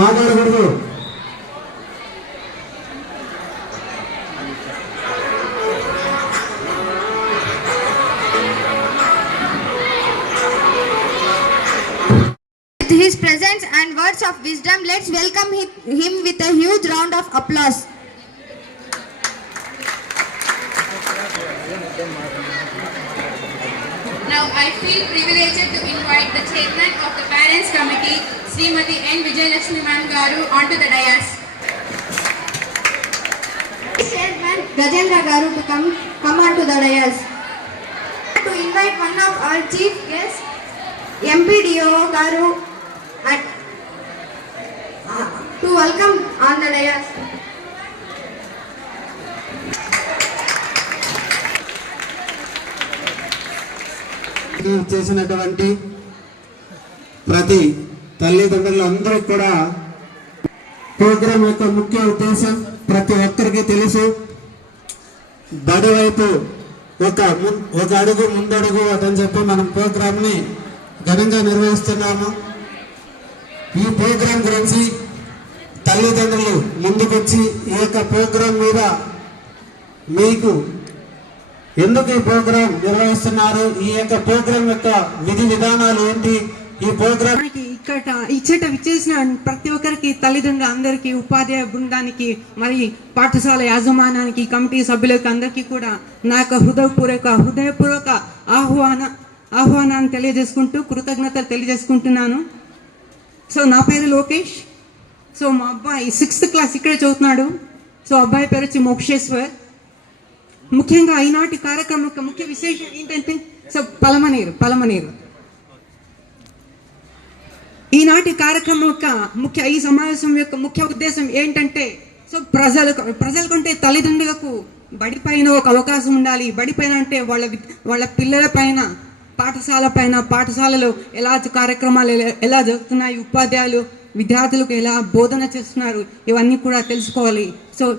మాట్లాడకూడదు With his presence and words of wisdom, let's welcome him with a huge round of applause. Now I feel privileged to invite the chairman of the parents committee, Srimati N. Vijayalakshmi Ma'am Garu onto the dais. Chairman Garu to come, come on to the dais. To invite one of our chief guests, MPDO Garu, at, uh, to welcome on the dais. చేసినటువంటి ప్రతి తల్లిదండ్రులందరూ కూడా programme యొక్క ముఖ్య ఉద్దేశం ప్రతి ఒక్కరికి తెలుసు బడి వైపు ఒక ఒక అడుగు ముందడుగు అని చెప్పి మనం ప్రోగ్రామ్ని ఘనంగా నిర్వహిస్తున్నాము. ఈ ప్రోగ్రాం గురించి తల్లిదండ్రులు ముందుకొచ్చి ఈ యొక్క ప్రోగ్రాం మీద మీకు ఎందుకు ఈ ప్రోగ్రాం నిర్వహిస్తున్నారు? ఈ యొక్క ప్రోగ్రాం యొక్క విధి విధానాలు ఏంటి? ఈ ప్రోగ్రాం మనకి ఇక్కడ ఇచ్చట విచ్చేసిన ప్రతి ఒక్కరికి తల్లిదండ్రులు అందరికీ ఉపాధ్యాయ బృందానికి మరి పాఠశాల యాజమానానికి కమిటీ సభ్యులకు అందరికీ కూడా నా యొక్క హృదయపూర్వక హృదయపూర్వక ఆహ్వాన ఆహ్వానాన్ని తెలియజేసుకుంటూ కృతజ్ఞతలు తెలియజేసుకుంటున్నాను. సో నా పేరు లోకేష్. సో మా అబ్బాయి సిక్స్త్ క్లాస్ ఇక్కడే చదువుతున్నాడు. సో అబ్బాయి పేరు వచ్చి మోక్షేశ్వర్. ముఖ్యంగా ఈనాటి కార్యక్రమం యొక్క ముఖ్య విశేషం ఏంటంటే సో పలమనీరు పలమనీరు. ఈనాటి కార్యక్రమం యొక్క ముఖ్య ఈ సమావేశం యొక్క ముఖ్య ఉద్దేశం ఏంటంటే సో ప్రజలకు ప్రజలకంటే తల్లిదండ్రులకు బడి పైన ఒక అవకాశం ఉండాలి. బడి పైన అంటే వాళ్ళ వాళ్ళ పిల్లల పైన పాఠశాల పైన పాఠశాలలో ఎలా కార్యక్రమాలు ఎలా- జరుగుతున్నాయి ఉపాధ్యాయులు విద్యార్థులకు ఎలా బోధన చేస్తున్నారు ఇవన్నీ కూడా తెలుసుకోవాలి. సో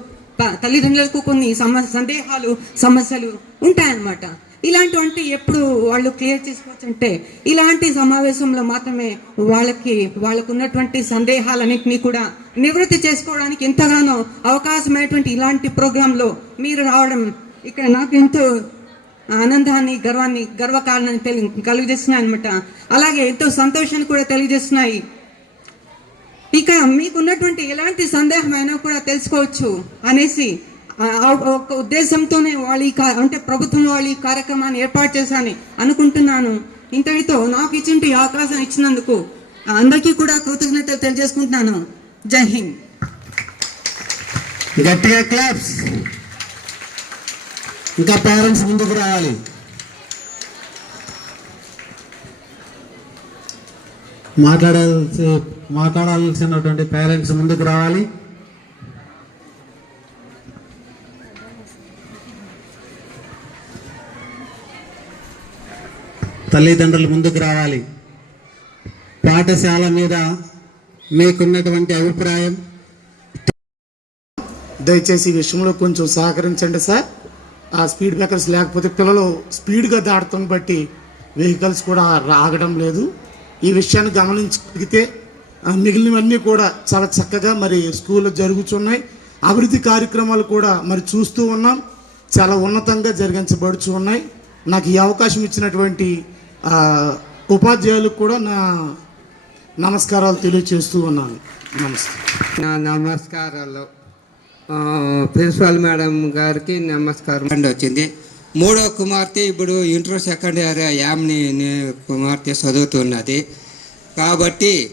తల్లిదండ్రులకు కొన్ని సమ సందేహాలు సమస్యలు ఉంటాయన్నమాట. ఇలాంటివంటే ఎప్పుడు వాళ్ళు క్లియర్ చేసుకోవచ్చు అంటే ఇలాంటి సమావేశంలో మాత్రమే వాళ్ళకి వాళ్ళకు ఉన్నటువంటి సందేహాలన్నింటినీ కూడా నివృత్తి చేసుకోవడానికి ఎంతగానో అవకాశమైనటువంటి ఇలాంటి ప్రోగ్రాంలో మీరు రావడం ఇక్కడ నాకు ఎంతో ఆనందాన్ని గర్వాన్ని గర్వకారణాన్ని తెలి కలుగజేస్తున్నాయి అనమాట అలాగే ఎంతో సంతోషాన్ని కూడా తెలియజేస్తున్నాయి. ఇక మీకున్నటువంటి ఎలాంటి సందేహం అయినా కూడా తెలుసుకోవచ్చు అనేసి ఒక ఉద్దేశంతోనే వాళ్ళు ఈ అంటే ప్రభుత్వం వాళ్ళు ఈ కార్యక్రమాన్ని ఏర్పాటు చేశారని అనుకుంటున్నాను. ఇంతటితో నాకు ఇచ్చింటి ఈ అవకాశం ఇచ్చినందుకు అందరికీ కూడా కృతజ్ఞతలు తెలియజేసుకుంటున్నాను. జై హింద్. గట్టిగా క్లాప్స్. ఇంకా పేరెంట్స్ ముందుకు రావాలి. మాట్లాడాల్సి మాట్లాడాల్సినటువంటి పేరెంట్స్ ముందుకు రావాలి. తల్లిదండ్రులు ముందుకు రావాలి. పాఠశాల మీద మీకున్నటువంటి అభిప్రాయం? దయచేసి ఈ విషయంలో కొంచెం సహకరించండి సార్. ఆ స్పీడ్ బ్రేకర్స్ లేకపోతే పిల్లలు స్పీడ్గా దాటడం బట్టి వెహికల్స్ కూడా రాగడం లేదు. ఈ విషయాన్ని గమనించగలిగితే ఆ, మిగిలినవన్నీ కూడా చాలా చక్కగా మరి స్కూల్లో జరుగుతున్నాయి. అభివృద్ధి కార్యక్రమాలు కూడా మరి చూస్తూ ఉన్నాం. చాలా ఉన్నతంగా జరిగించబడుచు ఉన్నాయి. నాకు ఈ అవకాశం ఇచ్చినటువంటి ఉపాధ్యాయులకు కూడా నా నమస్కారాలు తెలియజేస్తూ ఉన్నాను. నమస్తే. నా నమస్కారాలు. ఆ, ప్రిన్సిపాల్ మేడం గారికి నమస్కారం. అండి వచ్చింది. మూడో కుమార్తె ఇప్పుడు ఇంటర్ సెకండ్ ఇయర్ యామ్ని కుమార్తె చదువుతున్నది. కాబట్టి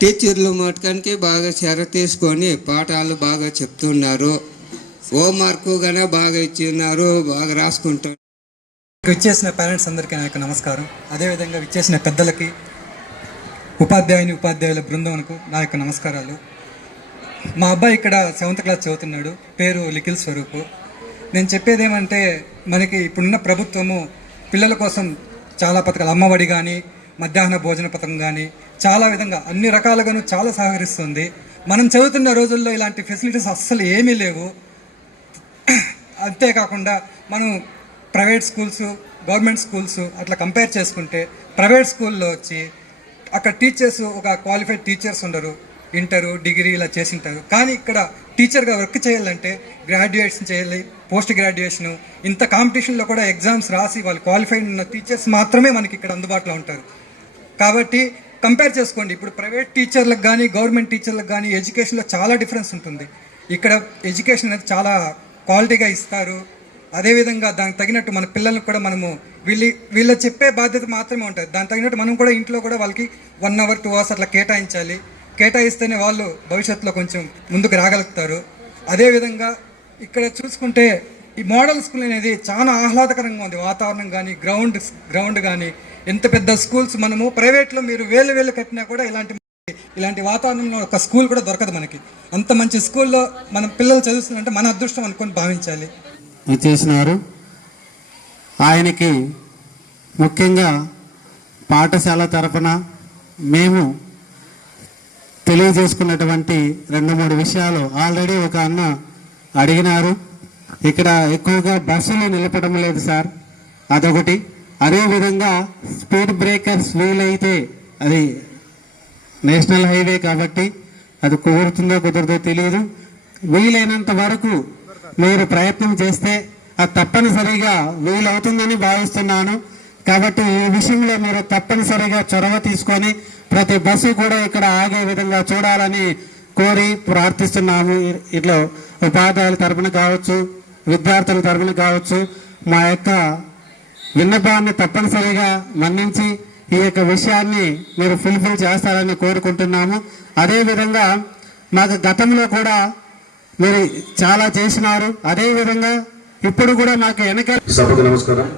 టీచర్లు మటుకానికి బాగా శ్రద్ధ తీసుకొని పాఠాలు బాగా చెప్తున్నారు. హోంవర్క్ గానే బాగా ఇచ్చిన్నారు బాగా రాసుకుంటారు విచ్చేసిన పేరెంట్స్ అందరికీ నా యొక్క నమస్కారం. అదేవిధంగా విచ్చేసిన పెద్దలకి ఉపాధ్యాయుని ఉపాధ్యాయుల బృందంకు నా యొక్క నమస్కారాలు. మా అబ్బాయి ఇక్కడ సెవెంత్ క్లాస్ చదువుతున్నాడు. పేరు లిఖిల్ స్వరూప్. నేను చెప్పేది ఏమంటే మనకి ఇప్పుడున్న ప్రభుత్వము పిల్లల కోసం చాలా పథకాలు అమ్మఒడి కానీ మధ్యాహ్న భోజన పథకం కానీ చాలా విధంగా అన్ని రకాలుగాను చాలా సహకరిస్తుంది. మనం చదువుతున్న రోజుల్లో ఇలాంటి ఫెసిలిటీస్ అస్సలు ఏమీ లేవు. అంతేకాకుండా మనం ప్రైవేట్ స్కూల్స్ గవర్నమెంట్ స్కూల్స్ అట్లా కంపేర్ చేసుకుంటే ప్రైవేట్ స్కూల్లో వచ్చి అక్కడ టీచర్స్ ఒక క్వాలిఫైడ్ టీచర్స్ ఉండరు. ఇంటరు డిగ్రీ ఇలా చేసింటారు. కానీ ఇక్కడ టీచర్గా వర్క్ చేయాలంటే గ్రాడ్యుయేషన్ చేయాలి పోస్ట్ గ్రాడ్యుయేషన్. ఇంత కాంపిటీషన్లో కూడా ఎగ్జామ్స్ రాసి వాళ్ళు క్వాలిఫైడ్ ఉన్న టీచర్స్ మాత్రమే మనకి ఇక్కడ అందుబాటులో ఉంటారు. కాబట్టి కంపేర్ చేసుకోండి. ఇప్పుడు ప్రైవేట్ టీచర్లకు కానీ గవర్నమెంట్ టీచర్లకు కానీ ఎడ్యుకేషన్లో చాలా డిఫరెన్స్ ఉంటుంది. ఇక్కడ ఎడ్యుకేషన్ అనేది చాలా క్వాలిటీగా ఇస్తారు. అదేవిధంగా దానికి తగినట్టు మన పిల్లలకు కూడా మనము వీళ్ళు వీళ్ళ చెప్పే బాధ్యత మాత్రమే ఉంటుంది. దానికి తగినట్టు మనం కూడా ఇంట్లో కూడా వాళ్ళకి వన్ అవర్ టూ అవర్స్ అట్లా కేటాయించాలి. కేటాయిస్తేనే వాళ్ళు భవిష్యత్తులో కొంచెం ముందుకు రాగలుగుతారు. అదేవిధంగా ఇక్కడ చూసుకుంటే ఈ మోడల్ స్కూల్ అనేది చాలా ఆహ్లాదకరంగా ఉంది. వాతావరణం కానీ గ్రౌండ్ గ్రౌండ్ కానీ ఎంత పెద్ద స్కూల్స్ మనము ప్రైవేట్లో మీరు వేలు వేలు కట్టినా కూడా ఇలాంటి ఇలాంటి వాతావరణంలో ఒక స్కూల్ కూడా దొరకదు మనకి. అంత మంచి స్కూల్లో మనం పిల్లలు చదువుతున్నారంటే మన అదృష్టం అనుకొని భావించాలి. ఇచ్చేసినారు ఆయనకి ముఖ్యంగా పాఠశాల తరఫున మేము తెలియజేసుకున్నటువంటి రెండు మూడు విషయాలు ఆల్రెడీ ఒక అన్న అడిగినారు. ఇక్కడ ఎక్కువగా బస్సులు నిలపడం లేదు సార్. అదొకటి. అదేవిధంగా స్పీడ్ బ్రేకర్స్ వీలైతే అది నేషనల్ హైవే కాబట్టి అది కుదురుతుందో కుదరదో తెలియదు. వీలైనంత వరకు మీరు ప్రయత్నం చేస్తే అది తప్పనిసరిగా వీలవుతుందని భావిస్తున్నాను. కాబట్టి ఈ విషయంలో మీరు తప్పనిసరిగా చొరవ తీసుకొని ప్రతి బస్సు కూడా ఇక్కడ ఆగే విధంగా చూడాలని కోరి ప్రార్థిస్తున్నాము. ఇట్లా ఉపాధ్యాయుల తరపున కావచ్చు విద్యార్థుల తరపున కావచ్చు మా యొక్క విన్నపాన్ని తప్పనిసరిగా మన్నించి ఈ యొక్క విషయాన్ని మీరు ఫుల్ఫిల్ చేస్తారని కోరుకుంటున్నాము. అదేవిధంగా మాకు గతంలో కూడా మీరు చాలా చేసినారు. అదేవిధంగా ఇప్పుడు కూడా నాకు వెనక సభకు నమస్కారం.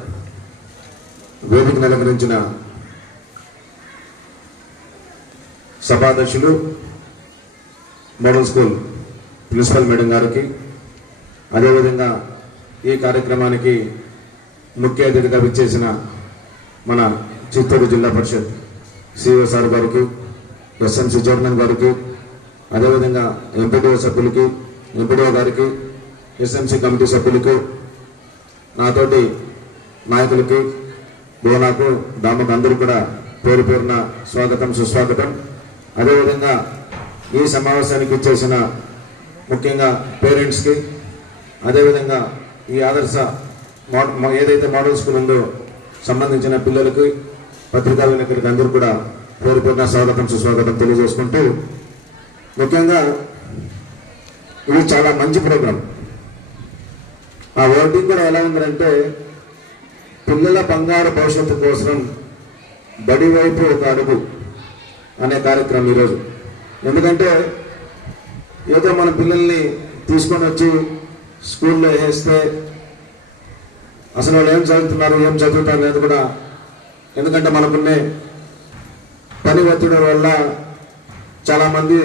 వేదిక నెలకరించిన సభాధ్యక్షులు మోడల్ స్కూల్ ప్రిన్సిపల్ మేడం గారికి అదేవిధంగా ఈ కార్యక్రమానికి ముఖ్య అతిథిగా విచ్చేసిన మన చిత్తూరు జిల్లా పరిషత్ సిఓ సార్ గారికి ఎస్ఎంసి చైర్మన్ గారికి అదేవిధంగా ఎంపీడీఓ సభ్యులకి ఎంపీడీఓ గారికి ఎస్ఎంసి కమిటీ సభ్యులకు నాతోటి నాయకులకి బోనాకు దామకు అందరూ కూడా పేరు పేరున స్వాగతం సుస్వాగతం. అదేవిధంగా ఈ సమావేశానికి ఇచ్చేసిన ముఖ్యంగా పేరెంట్స్కి అదేవిధంగా ఈ ఆదర్శ ఏదైతే మోడల్ స్కూల్ ఉందో సంబంధించిన పిల్లలకి పత్రికా విలేకరులకు అందరూ కూడా పేరు పేరున స్వాగతం సుస్వాగతం తెలియజేసుకుంటూ ముఖ్యంగా ఇది చాలా మంచి ప్రోగ్రాం. ఆ ఓటింగ్ కూడా ఎలా ఉందంటే పిల్లల బంగారు భవిష్యత్తు కోసం బడి వైపు ఒక అడుగు అనే కార్యక్రమం ఈరోజు. ఎందుకంటే ఏదో మన పిల్లల్ని తీసుకొని వచ్చి స్కూల్లో వేస్తే అసలు వాళ్ళు ఏం చదువుతున్నారు ఏం చదువుతారు అనేది కూడా ఎందుకంటే మనకున్నే పని ఒత్తిడి వల్ల చాలామంది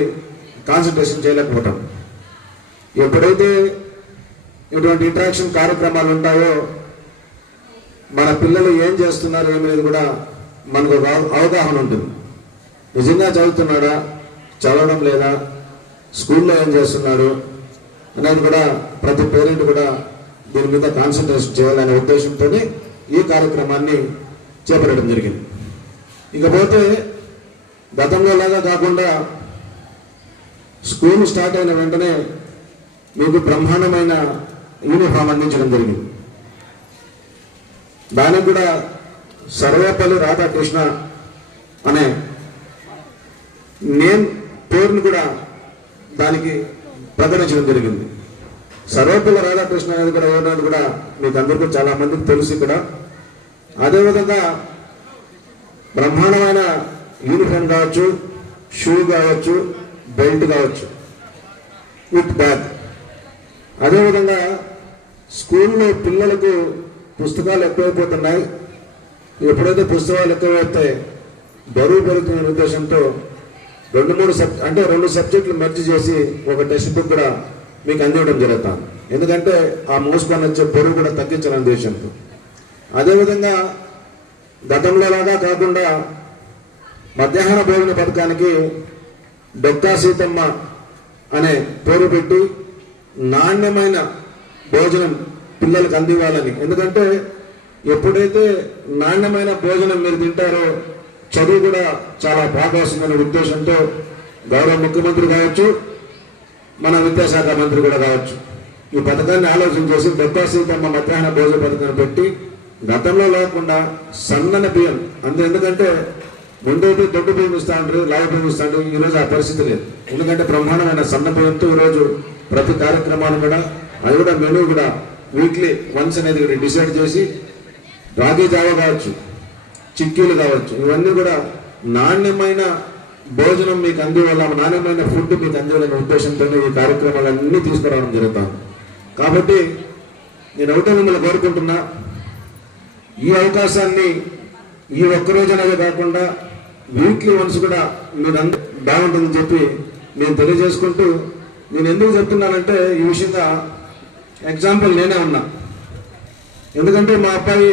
కాన్సన్ట్రేషన్ చేయలేకపోతాం. ఎప్పుడైతే ఇటువంటి ఇంటరాక్షన్ కార్యక్రమాలు ఉంటాయో మన పిల్లలు ఏం చేస్తున్నారు ఏమనేది కూడా మనకు అవగాహన ఉంటుంది. నిజంగా చదువుతున్నాడా? చదవడం లేదా? స్కూల్లో ఏం చేస్తున్నాడు అనేది కూడా ప్రతి పేరెంట్ కూడా దీని మీద కాన్సన్ట్రేషన్ చేయాలనే ఉద్దేశంతో ఈ కార్యక్రమాన్ని చేపట్టడం జరిగింది. ఇకపోతే గతంలో లాగా కాకుండా స్కూల్ స్టార్ట్ అయిన వెంటనే మీకు బ్రహ్మాండమైన యూనిఫామ్ అందించడం జరిగింది. దానికి కూడా సర్వేపల్లి రాధాకృష్ణ అనే నేమ్ పేరును కూడా దానికి ప్రకటించడం జరిగింది. సర్వేపల్లి రాధాకృష్ణ అనేది కూడా ఎవరనేది కూడా మీకు అందరికీ చాలా మందికి తెలుసు ఇక్కడ. అదేవిధంగా బ్రహ్మాండమైన యూనిఫామ్ కావచ్చు షూ కావచ్చు బెల్ట్ కావచ్చు విత్ బ్యాగ్ అదేవిధంగా స్కూల్లో పిల్లలకు పుస్తకాలు ఎక్కువైపోతున్నాయి. ఎప్పుడైతే పుస్తకాలు ఎక్కువైతే బరువు పెరుగుతున్న ఉద్దేశంతో రెండు మూడు సబ్ అంటే రెండు సబ్జెక్టులు మెర్జ్ చేసి ఒక టెక్స్ట్ బుక్ కూడా మీకు అందివ్వడం జరుగుతాం. ఎందుకంటే ఆ మోసుకొని వచ్చే బరువు కూడా తగ్గించడం ఉద్దేశంతో. అదేవిధంగా గతంలోలాగా కాకుండా మధ్యాహ్న భోజన పథకానికి డొక్కా సీతమ్మ అనే పేరు పెట్టి నాణ్యమైన భోజనం పిల్లలకు అందివ్వాలని. ఎందుకంటే ఎప్పుడైతే నాణ్యమైన భోజనం మీరు తింటారో చదువు కూడా చాలా బాగా వస్తుందనే ఉద్దేశంతో గౌరవ ముఖ్యమంత్రి కావచ్చు మన విద్యాశాఖ మంత్రి కూడా కావచ్చు. ఈ పథకాన్ని ఆలోచన చేసి డెబ్బై సీతమ్మ మధ్యాహ్న భోజన పథకాన్ని పెట్టి గతంలో లేకుండా సన్నని బియ్యం అందు ఎందుకంటే ముందైతే దొడ్డు బియ్యం ఇస్తా ఉంటారు లావు బియ్యం ఇస్తా ఉంటారు ఈ రోజు ఆ పరిస్థితి లేదు. ఎందుకంటే బ్రహ్మాండమైన సన్న బియ్యంతో ఈరోజు ప్రతి కార్యక్రమాలు కూడా అది కూడా మెనూ కూడా వీక్లీ వన్స్ అనేది కూడా డిసైడ్ చేసి రాగి జావ కావచ్చు చిక్కీలు కావచ్చు ఇవన్నీ కూడా నాణ్యమైన భోజనం మీకు అందివల్ల నాణ్యమైన ఫుడ్ మీకు అందివ్వాలనే ఉద్దేశంతోనే ఈ కార్యక్రమాలన్నీ తీసుకురావడం జరుగుతాం. కాబట్టి నేను ఒకటే మిమ్మల్ని కోరుకుంటున్నా ఈ అవకాశాన్ని ఈ ఒక్కరోజునదే కాకుండా వీక్లీ వన్స్ కూడా మీరు అంద బాగుంటుందని చెప్పి నేను తెలియజేసుకుంటూ నేను ఎందుకు చెప్తున్నానంటే ఈ విషయంగా ఎగ్జాంపుల్ నేనే ఉన్నా. ఎందుకంటే మా అబ్బాయి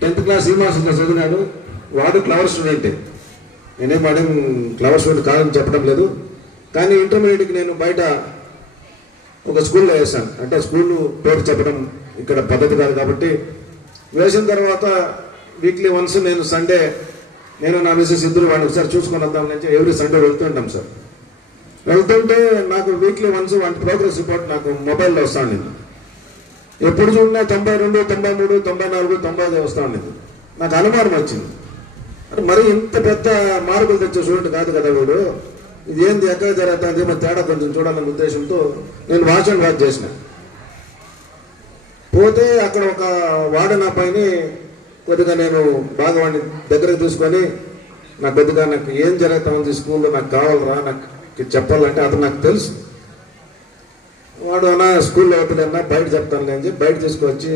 టెన్త్ క్లాస్ ఈ మాసంలో చదివినాడు. వాడు క్లవర్ స్టూడెంటే నేనేం వాడేం క్లవర్ స్టూడెంట్ కాదని చెప్పడం లేదు. కానీ ఇంటర్మీడియట్కి నేను బయట ఒక స్కూల్లో వేశాను. అంటే స్కూల్ పేరు చెప్పడం ఇక్కడ పద్ధతి కాదు కాబట్టి. వేసిన తర్వాత వీక్లీ వన్స్ నేను సండే నేను నా మిస్సెస్ ఇద్దరు వాడిని ఒకసారి చూసుకొని వద్దాం నుంచి ఎవ్రీ సండే వెళ్తుంటాం సార్. వెళ్తుంటే నాకు weekly once one progress report నాకు మొబైల్లో వస్తా ఉండేది. ఎప్పుడు చూడినా తొంభై రెండు తొంభై మూడు తొంభై నాలుగు తొంభై ఐదు వస్తా ఉండేది. నాకు అనుమానం వచ్చింది. అంటే మరి ఇంత పెద్ద మార్పులు తెచ్చే స్టూడెంట్ కాదు కదా వీడు. ఇది ఏంది ఎక్కడ జరుగుతుంది? ఏమో తేడా కొంచెం చూడాలనే ఉద్దేశంతో నేను వాచ్ అండ్ వాచ్ చేసిన. పోతే అక్కడ ఒక వాడు నా పైన కొద్దిగా నేను బాగా వాడిని దగ్గరకు తీసుకొని నాకు కొద్దిగా నాకు ఏం జరుగుతా ఉంది స్కూల్లో నాకు కావాలరా నాకు చెప్పాలంటే అతను నాకు తెలుసు. వాడు అన్న స్కూల్లో వద్దులేనా బయట చెప్తాను అని చెప్పి బయట తీసుకొచ్చి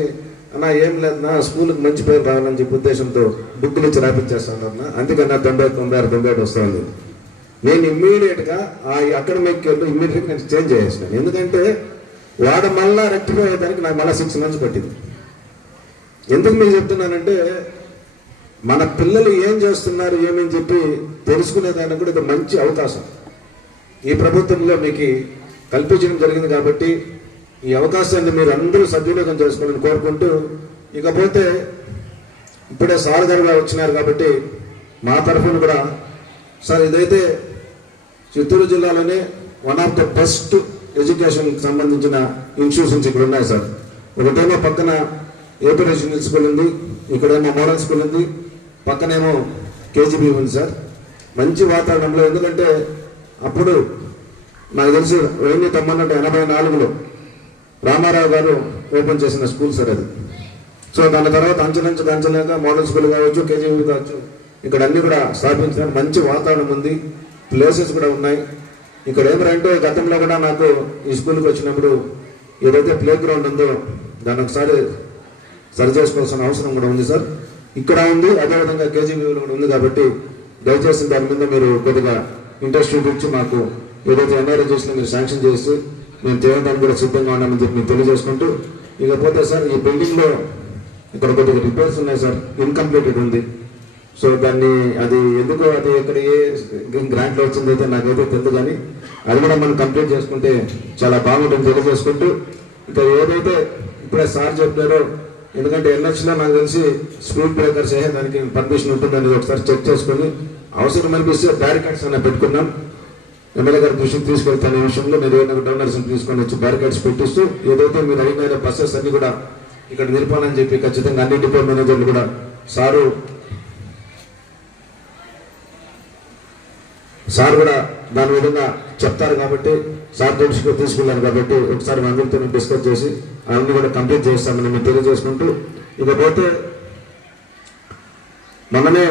అన్న ఏం లేదన్నా స్కూల్కి మంచి పేరు రావాలని చెప్పి ఉద్దేశంతో బుక్కులు ఇచ్చి రాపించేస్తాను అన్న. అందుకన్నా తొంభై తొంభై ఆరు తొంభై ఏడు వస్తాను నేను ఇమ్మీడియట్గా ఆ అకాడమిక్ ఇమ్మీడియట్గా నేను చేంజ్ చేసేసాను ఎందుకంటే వాడు మళ్ళా రెక్టిఫై అయ్యేదానికి నాకు మళ్ళీ సిక్స్ మంత్స్ పట్టింది. ఎందుకు మీకు చెప్తున్నానంటే మన పిల్లలు ఏం చేస్తున్నారు ఏమని చెప్పి తెలుసుకునేదానికి కూడా ఇది మంచి అవకాశం. ఈ ప్రభుత్వంలో మీకు కల్పించడం జరిగింది కాబట్టి ఈ అవకాశాన్ని మీరు అందరూ సద్వినియోగం చేసుకోవాలని కోరుకుంటూ ఇకపోతే ఇప్పుడే సార్ గారు వచ్చినారు కాబట్టి మా తరఫున కూడా సార్ ఇదైతే చిత్తూరు జిల్లాలోనే వన్ ఆఫ్ ద బెస్ట్ ఎడ్యుకేషన్కి సంబంధించిన ఇన్స్టిట్యూషన్స్ ఇక్కడ ఉన్నాయి సార్. ఒకటేమో పక్కన ఏపీ రెసిడెన్షియల్ స్కూల్ ఉంది ఇక్కడేమో మోడల్ స్కూల్ ఉంది పక్కనేమో కేజీబీ ఉంది సార్. మంచి వాతావరణంలో ఎందుకంటే అప్పుడు నాకు తెలిసి వెయ్యి తొమ్మిది ఎనభై నాలుగులో రామారావు గారు ఓపెన్ చేసిన స్కూల్ సార్ అది. సో దాని తర్వాత అంచెలంచె అంచనాక మోడల్ స్కూల్ కావచ్చు కేజీబీ కావచ్చు ఇక్కడ అన్ని కూడా స్థాపించిన మంచి వాతావరణం ఉంది ప్లేసెస్ కూడా ఉన్నాయి. ఇక్కడ ఏమిటంటే గతంలో కూడా నాకు ఈ స్కూల్కి వచ్చినప్పుడు ఏదైతే ప్లే గ్రౌండ్ ఉందో దాన్ని ఒకసారి సరి చేసుకోవాల్సిన అవసరం కూడా ఉంది సార్. ఇక్కడ ఉంది అదేవిధంగా కేజీబీలో కూడా ఉంది కాబట్టి దయచేసి దాని మీద మీరు కొద్దిగా ఇంట్రెస్ట్ చూపించి మాకు ఏదైతే ఎన్ఆర్ఐ చేసినా మీరు శాంక్షన్ చేసి మేము చేయడానికి కూడా సిద్ధంగా ఉన్నామని చెప్పి మీకు తెలియజేసుకుంటూ ఇకపోతే సార్ ఈ బిల్డింగ్లో ఇక్కడ కొద్దిగా రిపేర్స్ ఉన్నాయి సార్ ఇన్కంప్లీటెడ్ ఉంది. సో దాన్ని అది ఎందుకు అది ఎక్కడ ఏ గ్రాంట్లో వచ్చిందైతే నాకైతే తెలియదు కానీ అది కూడా మనం కంప్లీట్ చేసుకుంటే చాలా బాగుంటుంది తెలియజేసుకుంటూ ఇక ఏదైతే ఇప్పుడే సార్ చెప్పారో ఎందుకంటే ఎన్హెచ్లో నాకు తెలిసి స్పీడ్ బ్రేకర్స్ ఏ దానికి పర్మిషన్ ఉంటుందని ఒకసారి చెక్ చేసుకొని అవసరం అనిపిస్తే బ్యారికేడ్స్ అన్న పెట్టుకున్నాం ఎమ్మెల్యే గారి దృష్టికి తీసుకెళ్తాను. ఈ విషయంలో మీరు ఏమైనా డోనర్స్ తీసుకొని వచ్చి బ్యారికేడ్స్ పెట్టిస్తూ ఏదైతే మీరు అయిన బస్సెస్ అన్ని కూడా ఇక్కడ నిలపాలని చెప్పి ఖచ్చితంగా అన్ని డిపో మేనేజర్లు కూడా సారు సార్ కూడా దాని విధంగా చెప్తారు కాబట్టి సార్ దృష్టికి తీసుకెళ్ళారు కాబట్టి ఒకసారి మా అందరితో డిస్కస్ చేసి అవన్నీ కూడా కంప్లీట్ చేస్తామని మేము తెలియజేసుకుంటూ ఇకపోతే మనమే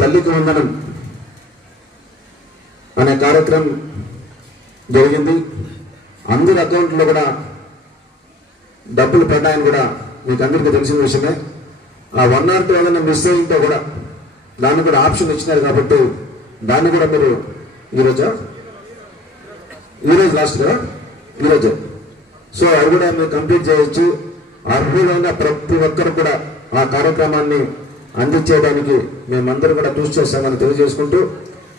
తల్లికి వందనం. అనే కార్యక్రమం జరిగింది. అందరి అకౌంట్లో కూడా డబ్బులు పడ్డాయని కూడా మీకు అందరికీ తెలిసిన విషయమే. ఆ వన్ ఆర్ టూ ఏదైనా మిస్ అయింటే కూడా దాన్ని కూడా ఆప్షన్ ఇచ్చినారు కాబట్టి దాన్ని కూడా మీరు ఈరోజు ఈరోజు లాస్ట్ కదా? ఈరోజు. సో అది కూడా మీరు కంప్లీట్ చేయొచ్చు. అర్హులైన ప్రతి ఒక్కరు కూడా ఆ కార్యక్రమాన్ని అందించేయడానికి మేమందరూ కూడా కృషి చేస్తామని తెలియజేసుకుంటూ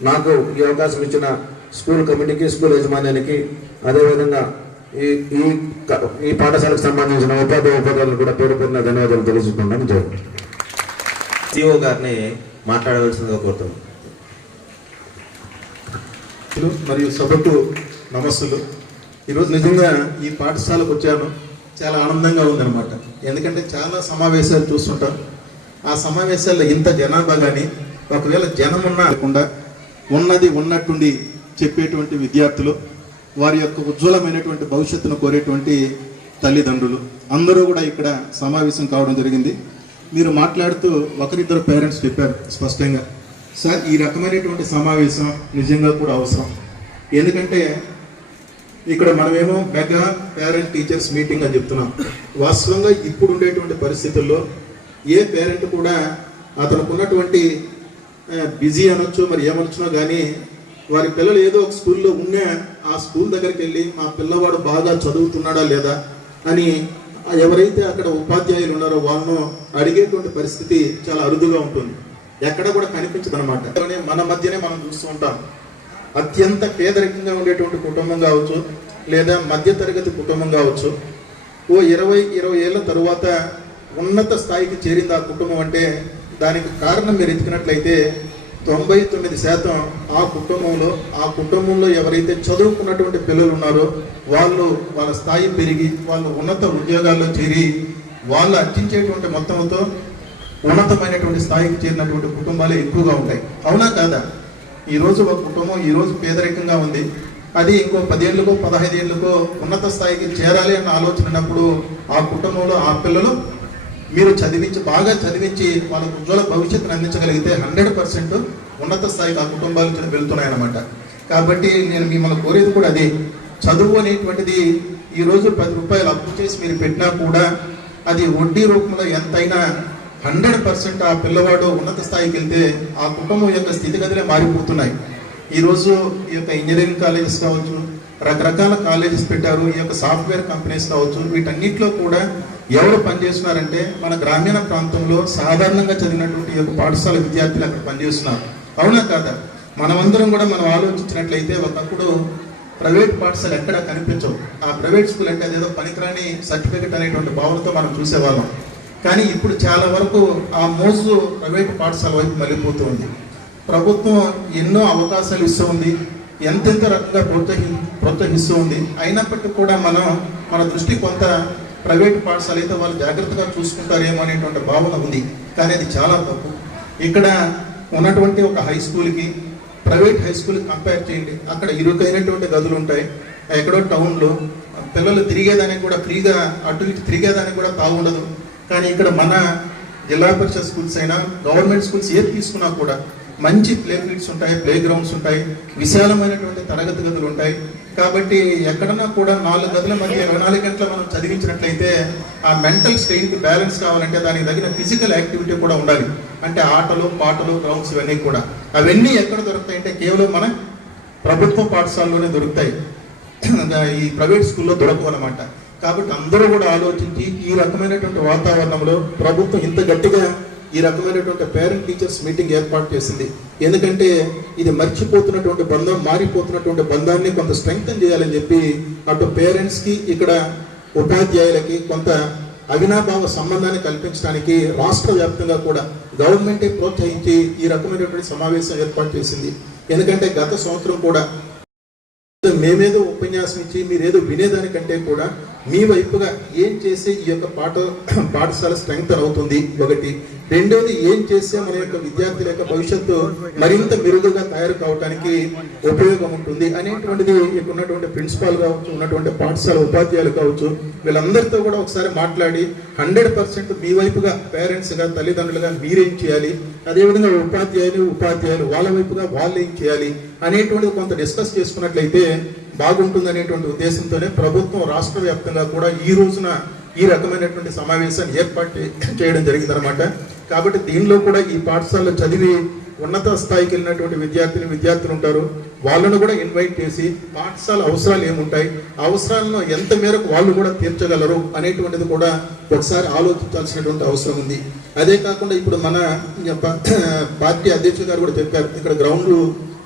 నాకు ఈ అవకాశం ఇచ్చిన స్కూల్ కమిటీకి స్కూల్ యజమాన్యానికి అదేవిధంగా ఈ ఈ ఈ పాఠశాలకు సంబంధించిన ఉపాధ్యాయ ఉపాధ్యాయులు కూడా పేరు పేరున ధన్యవాదాలు తెలుసుకుంటాను జై సిఓ గారిని మాట్లాడవలసిందిగా కోరుతున్నాం. మరియు సభకు నమస్సులు. ఈరోజు నిజంగా ఈ పాఠశాలకు వచ్చాను. చాలా ఆనందంగా ఉందన్నమాట. ఎందుకంటే చాలా సమావేశాలు చూస్తుంటాం. ఆ సమావేశాల్లో ఇంత జనాభా కానీ ఒకవేళ జనం ఉన్నా లేకుండా ఉన్నది ఉన్నట్టుండి చెప్పేటువంటి విద్యార్థులు వారి యొక్క ఉజ్వలమైనటువంటి భవిష్యత్తును కోరేటువంటి తల్లిదండ్రులు అందరూ కూడా ఇక్కడ సమావేశం కావడం జరిగింది. మీరు మాట్లాడుతూ ఒకరిద్దరు పేరెంట్స్ చెప్పారు స్పష్టంగా. సార్ ఈ రకమైనటువంటి సమావేశం నిజంగా కూడా అవసరం. ఎందుకంటే ఇక్కడ మనమేమో మెగా పేరెంట్ టీచర్స్ మీటింగ్ అని చెప్తున్నాం. వాస్తవంగా ఇప్పుడు ఉండేటువంటి పరిస్థితుల్లో ఏ పేరెంట్ కూడా అతనుకున్నటువంటి బిజీ అనొచ్చు మరి ఏమనొచ్చునో కానీ వారి పిల్లలు ఏదో ఒక స్కూల్లో ఉన్నా ఆ స్కూల్ దగ్గరికి వెళ్ళి మా పిల్లవాడు బాగా చదువుతున్నాడా లేదా అని ఎవరైతే అక్కడ ఉపాధ్యాయులు ఉన్నారో వాళ్ళను అడిగేటువంటి పరిస్థితి చాలా అరుదుగా ఉంటుంది. ఎక్కడ కూడా కనిపించదు అనమాట మన మధ్యనే మనం చూస్తూ ఉంటాం. అత్యంత పేదరికంగా ఉండేటువంటి కుటుంబం కావచ్చు లేదా మధ్యతరగతి కుటుంబం కావచ్చు. ఓ ఇరవై ఇరవై ఏళ్ళ తరువాత ఉన్నత స్థాయికి చేరింది ఆ కుటుంబం అంటే దానికి కారణం మీరు ఎత్తుకున్నట్లయితే తొంభై తొమ్మిది శాతం ఆ కుటుంబంలో ఆ కుటుంబంలో ఎవరైతే చదువుకున్నటువంటి పిల్లలు ఉన్నారో వాళ్ళు వాళ్ళ స్థాయి పెరిగి వాళ్ళు ఉన్నత ఉద్యోగాల్లో చేరి వాళ్ళు అర్జించేటువంటి మొత్తంతో ఉన్నతమైనటువంటి స్థాయికి చేరినటువంటి కుటుంబాలే ఎక్కువగా ఉంటాయి. అవునా కాదా? ఈరోజు ఒక కుటుంబం ఈ రోజు పేదరికంగా ఉంది. అది ఇంకో పదేళ్ళకో ఏళ్ళకో ఉన్నత స్థాయికి చేరాలి అన్న ఆలోచన ఉన్నప్పుడు ఆ కుటుంబంలో ఆ పిల్లలు మీరు చదివించి బాగా చదివించి వాళ్ళకు ఉజ్వల భవిష్యత్తును అందించగలిగితే హండ్రెడ్ పర్సెంట్ ఉన్నత స్థాయికి ఆ కుటుంబాలు వెళ్తున్నాయి అన్నమాట కాబట్టి నేను మిమ్మల్ని కోరేది కూడా అదే. చదువు అనేటువంటిది ఈరోజు పది రూపాయలు అప్పు చేసి మీరు పెట్టినా కూడా అది వడ్డీ రూపంలో ఎంతైనా హండ్రెడ్ పర్సెంట్ ఆ పిల్లవాడు ఉన్నత స్థాయికి వెళ్తే ఆ కుటుంబం యొక్క స్థితిగతులే మారిపోతున్నాయి. ఈరోజు ఈ యొక్క ఇంజనీరింగ్ కాలేజెస్ కావచ్చు రకరకాల కాలేజెస్ పెట్టారు ఈ యొక్క సాఫ్ట్వేర్ కంపెనీస్ కావచ్చు వీటన్నిటిలో కూడా ఎవరు పనిచేస్తున్నారంటే మన గ్రామీణ ప్రాంతంలో సాధారణంగా చదివినటువంటి యొక్క పాఠశాల విద్యార్థులు అక్కడ పనిచేస్తున్నారు. అవునా కాదా? మనమందరం కూడా మనం ఆలోచించినట్లయితే ఒకప్పుడు ప్రైవేట్ పాఠశాల ఎక్కడ కనిపించవు. ఆ ప్రైవేట్ స్కూల్ అంటే అదేదో పనికిరాని సర్టిఫికెట్ అనేటువంటి భావనతో మనం చూసేవాళ్ళం. కానీ ఇప్పుడు చాలా వరకు ఆ మోజు ప్రైవేట్ పాఠశాల వైపు మళ్ళీపోతూ ఉంది. ప్రభుత్వం ఎన్నో అవకాశాలు ఇస్తూ ఉంది. ఎంతెంత రకంగా ప్రోత్సహి ప్రోత్సహిస్తూ ఉంది. అయినప్పటికీ కూడా మనం మన దృష్టి కొంత ప్రైవేట్ పాఠశాల అయితే వాళ్ళు జాగ్రత్తగా చూసుకుంటారేమో అనేటువంటి భావన ఉంది. కానీ అది చాలా తప్పు. ఇక్కడ ఉన్నటువంటి ఒక హై స్కూల్కి ప్రైవేట్ హై స్కూల్కి కంపేర్ చేయండి. అక్కడ ఇరుకైనటువంటి గదులు ఉంటాయి. ఎక్కడో టౌన్లో పిల్లలు తిరిగేదానికి కూడా ఫ్రీగా అటు ఇటు తిరిగేదానికి కూడా తాగుండదు కానీ ఇక్కడ మన జిల్లా పరిషత్ స్కూల్స్ అయినా గవర్నమెంట్ స్కూల్స్ ఏది తీసుకున్నా కూడా మంచి ప్లే ఫీల్డ్స్ ఉంటాయి ప్లే గ్రౌండ్స్ ఉంటాయి విశాలమైనటువంటి తరగతి గదులు ఉంటాయి. కాబట్టి ఎక్కడన్నా కూడా నాలుగు గదుల మధ్య ఇరవై నాలుగు గంటల మనం చదివించినట్లయితే ఆ మెంటల్ స్ట్రెయిన్కి బ్యాలెన్స్ కావాలంటే దానికి తగిన ఫిజికల్ యాక్టివిటీ కూడా ఉండాలి. అంటే ఆటలు పాటలు గ్రౌండ్స్ ఇవన్నీ కూడా. అవన్నీ ఎక్కడ దొరుకుతాయి అంటే కేవలం మన ప్రభుత్వ పాఠశాలలోనే దొరుకుతాయి. ఈ ప్రైవేట్ స్కూల్లో దొరకవు అనమాట కాబట్టి అందరూ కూడా ఆలోచించి ఈ రకమైనటువంటి వాతావరణంలో ప్రభుత్వం ఇంత గట్టిగా ఈ రకమైనటువంటి పేరెంట్ టీచర్స్ మీటింగ్ ఏర్పాటు చేసింది. ఎందుకంటే ఇది మర్చిపోతున్నటువంటి బంధం మారిపోతున్నటువంటి బంధాన్ని కొంత స్ట్రెంగ్తన్ చేయాలని చెప్పి అటు పేరెంట్స్కి ఇక్కడ ఉపాధ్యాయులకి కొంత అవినాభావ సంబంధాన్ని కల్పించడానికి రాష్ట్ర వ్యాప్తంగా కూడా గవర్నమెంటే ప్రోత్సహించి ఈ రకమైనటువంటి సమావేశం ఏర్పాటు చేసింది. ఎందుకంటే గత సంవత్సరం కూడా మేమేదో ఉపన్యాసం ఇచ్చి మీరేదో వినేదానికంటే కూడా మీ వైపుగా ఏం చేస్తే ఈ యొక్క పాఠ పాఠశాల స్ట్రెంగ్త్ అవుతుంది? ఒకటి. రెండోది ఏం చేస్తే మన యొక్క విద్యార్థుల యొక్క భవిష్యత్తు మరింత మెరుగుగా తయారు కావడానికి ఉపయోగం ఉంటుంది అనేటువంటిది ఇక్కడ ఉన్నటువంటి ప్రిన్సిపాల్ కావచ్చు ఉన్నటువంటి పాఠశాల ఉపాధ్యాయులు కావచ్చు వీళ్ళందరితో కూడా ఒకసారి మాట్లాడి హండ్రెడ్ పర్సెంట్ మీ వైపుగా పేరెంట్స్గా తల్లిదండ్రులుగా మీరేం చేయాలి? అదేవిధంగా ఉపాధ్యాయులు ఉపాధ్యాయులు వాళ్ళ వైపుగా వాళ్ళు ఏం చేయాలి? అనేటువంటిది కొంత డిస్కస్ చేసుకున్నట్లయితే బాగుంటుంది అనేటువంటి ఉద్దేశంతోనే ప్రభుత్వం రాష్ట్ర వ్యాప్తంగా కూడా ఈ రోజున ఈ రకమైనటువంటి సమావేశాన్ని ఏర్పాటు చేయడం జరిగిందనమాట కాబట్టి దీనిలో కూడా ఈ పాఠశాలలో చదివి ఉన్నత స్థాయికి వెళ్ళినటువంటి విద్యార్థిని విద్యార్థులు ఉంటారు. వాళ్ళను కూడా ఇన్వైట్ చేసి పాఠశాల అవసరాలు ఏముంటాయి అవసరాలను ఎంత మేరకు వాళ్ళు కూడా తీర్చగలరు అనేటువంటిది కూడా ఒకసారి ఆలోచించాల్సినటువంటి అవసరం ఉంది. అదే కాకుండా ఇప్పుడు మన పార్టీ అధ్యక్షుడు గారు కూడా చెప్పారు. ఇక్కడ గ్రౌండ్లు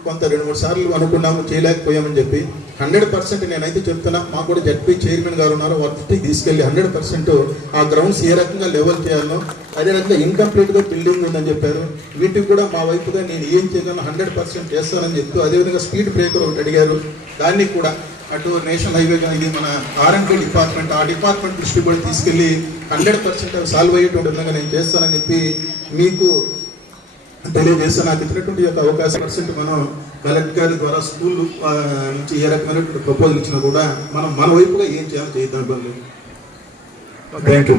కొంత రెండు మూడు సార్లు అనుకున్నాము చేయలేకపోయామని చెప్పి హండ్రెడ్ పర్సెంట్ నేనైతే చెప్తున్నా మాకు కూడా జడ్పీ చైర్మన్ గారు ఉన్నారు వారి తీసుకెళ్ళి హండ్రెడ్ పర్సెంట్ ఆ గ్రౌండ్స్ ఏ రకంగా లెవెల్ చేయాలో అదే రకంగా ఇన్కంప్లీట్గా బిల్డింగ్ ఉందని చెప్పారు. వీటికి కూడా మా వైపుగా నేను ఏం చేయగలను హండ్రెడ్ పర్సెంట్ చేస్తానని చెప్తూ అదేవిధంగా స్పీడ్ బ్రేకర్ ఒకటి అడిగారు. దాన్ని కూడా అటు నేషనల్ హైవే కానీ ఇది మన ఆర్ఎండ్బి డిపార్ట్మెంట్ ఆ డిపార్ట్మెంట్ దృష్టి కూడా తీసుకెళ్ళి హండ్రెడ్ పర్సెంట్ సాల్వ్ అయ్యేటువంటి విధంగా నేను చేస్తానని చెప్పి మీకు తెలియజేస్తే నాకు ఇచ్చినటువంటి యొక్క అవకాశం పర్సెంట్ మనం కలెక్టర్ గారి ద్వారా స్కూల్ నుంచి ఏ రకమైనటువంటి ప్రపోజల్ ఇచ్చినా కూడా మనం మన వైపుగా ఏం చేయాలో చేద్దాం పనులు థ్యాంక్ యూ.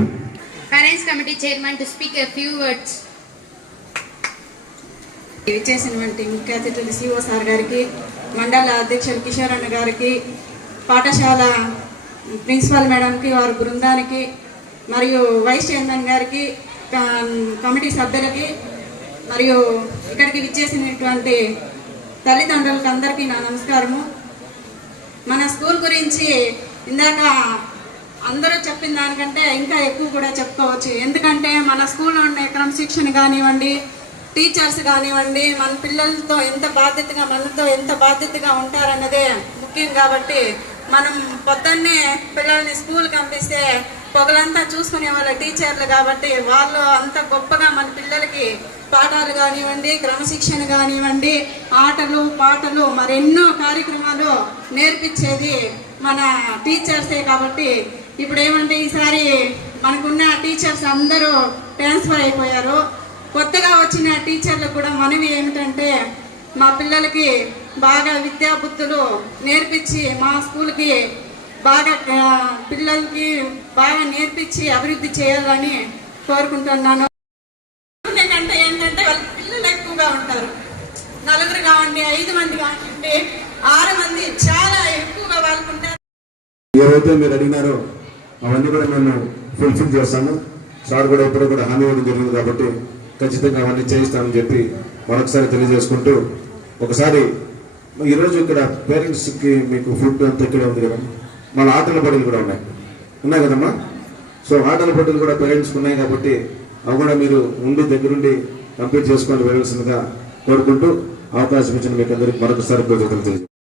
ఇచ్చేసినటువంటి ముఖ్య అతిథులు సిఓ సార్ గారికి మండల అధ్యక్షులు కిషోర్ అన్న గారికి పాఠశాల ప్రిన్సిపల్ మేడంకి వారి బృందానికి మరియు వైస్ చైర్మన్ గారికి కమిటీ సభ్యులకి మరియు ఇక్కడికి విచ్చేసినటువంటి తల్లిదండ్రులకు అందరికీ నా నమస్కారము. మన స్కూల్ గురించి ఇందాక అందరూ చెప్పిన దానికంటే ఇంకా ఎక్కువ కూడా చెప్పుకోవచ్చు. ఎందుకంటే మన స్కూల్లో ఉండే క్రమశిక్షణ కానివ్వండి టీచర్స్ కానివ్వండి మన పిల్లలతో ఎంత బాధ్యతగా మనతో ఎంత బాధ్యతగా ఉంటారన్నదే ముఖ్యం కాబట్టి మనం పొద్దున్నే పిల్లల్ని స్కూల్ పంపిస్తే పొగలంతా చూసుకునే వాళ్ళ టీచర్లు కాబట్టి వాళ్ళు అంత గొప్పగా మన పిల్లలకి పాఠాలు కానివ్వండి క్రమశిక్షణ కానివ్వండి ఆటలు పాటలు మరెన్నో కార్యక్రమాలు నేర్పించేది మన టీచర్సే కాబట్టి ఇప్పుడు ఏమంటే ఈసారి మనకున్న టీచర్స్ అందరూ ట్రాన్స్ఫర్ అయిపోయారు. కొత్తగా వచ్చిన టీచర్లకు కూడా మనవి ఏమిటంటే మా పిల్లలకి బాగా విద్యాబుద్ధులు నేర్పించి మా స్కూల్కి బాగా పిల్లలకి బాగా నేర్పించి అభివృద్ధి చేయాలని కోరుకుంటున్నాను ఎందుకంటే ఏంటంటే వాళ్ళ పిల్లలు ఎక్కువగా ఉంటారు నలుగురు కావండి ఐదు మంది కాకుంటే ఆరు మంది చాలా ఎక్కువగా వాళ్ళకుంటారు ఏవైతే మీరు అడిగినారో అవన్నీ కూడా మేము ఫుల్ఫిల్ చేస్తాము. సార్ కూడా ఇప్పుడు కూడా హామీ ఇవ్వడం జరిగింది కాబట్టి ఖచ్చితంగా అవన్నీ చేయిస్తామని చెప్పి మరొకసారి తెలియజేసుకుంటూ ఒకసారి ఈరోజు ఇక్కడ పేరెంట్స్కి మీకు ఫుడ్ అంతా ఇక్కడే ఉంది కదా? మన ఆటల పోటీలు కూడా ఉన్నాయి. ఉన్నాయి కదమ్మా? సో ఆటల పోటీలు కూడా పేరెంట్స్కి ఉన్నాయి కాబట్టి అవి కూడా మీరు ఉండి దగ్గరుండి కంప్లీట్ చేసుకొని వెళ్ళాల్సిందిగా కోరుకుంటూ అవకాశం ఇచ్చిన మీకు అందరికి మరొకసారి కృతజ్ఞతలు తెలియజేస్తాను